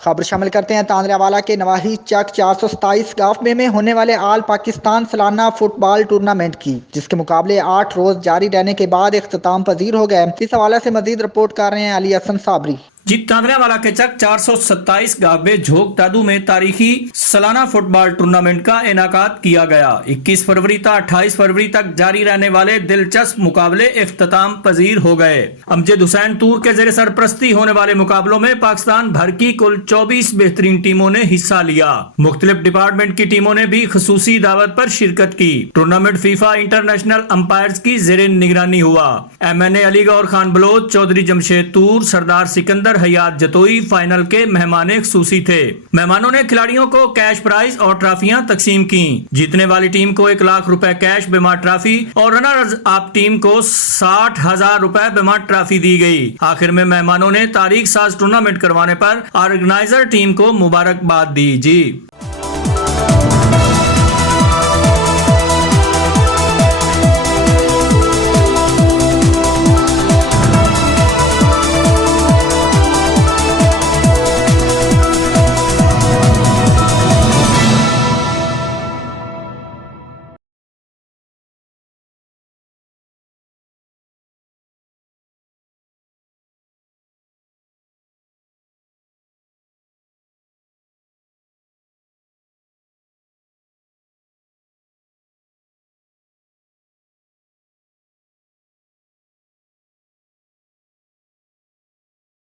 खबर शामिल करते हैं तांदरावाला के नवाही चक 427 गांव में होने वाले आल पाकिस्तान सालाना फुटबॉल टूर्नामेंट की, जिसके मुकाबले 8 रोज जारी रहने के बाद इख्तिताम पजीर हो गए। इस हवाले से मजीद रिपोर्ट कर रहे हैं अली हसन साबरी। जी, तांदरावाला के चक 427 गावे झोक दादू में तारीखी सालाना फुटबॉल टूर्नामेंट का इनाकाद किया गया। 21 फरवरी तक 28 फरवरी तक जारी रहने वाले दिलचस्प मुकाबले इख्तिताम पजीर हो गए। अमजद हुसैन तूर के जेर सरपरस्ती होने वाले मुकाबलों में पाकिस्तान भर की कुल 24 बेहतरीन टीमों ने हिस्सा लिया। मुख्तलिफ डिपार्टमेंट की टीमों ने भी खसूसी दावत पर शिरकत की। टूर्नामेंट फीफा इंटरनेशनल अंपायर्स की जेर निगरानी हुआ। MNA अली गौर खान बलोच, चौधरी जमशेद तूर, सरदार सिकंदर हयात जतोई फाइनल के मेहमान खुसूसी थे। मेहमानों ने खिलाड़ियों को कैश प्राइज और ट्रॉफियां तकसीम की। जीतने वाली टीम को 1 लाख रुपए कैश बेमा ट्रॉफी और रनर्स अप टीम को 60,000 रुपए बेमा ट्रॉफी दी गई। आखिर में मेहमानों ने तारीख साज टूर्नामेंट करवाने पर ऑर्गेनाइजर टीम को मुबारकबाद दी। जी।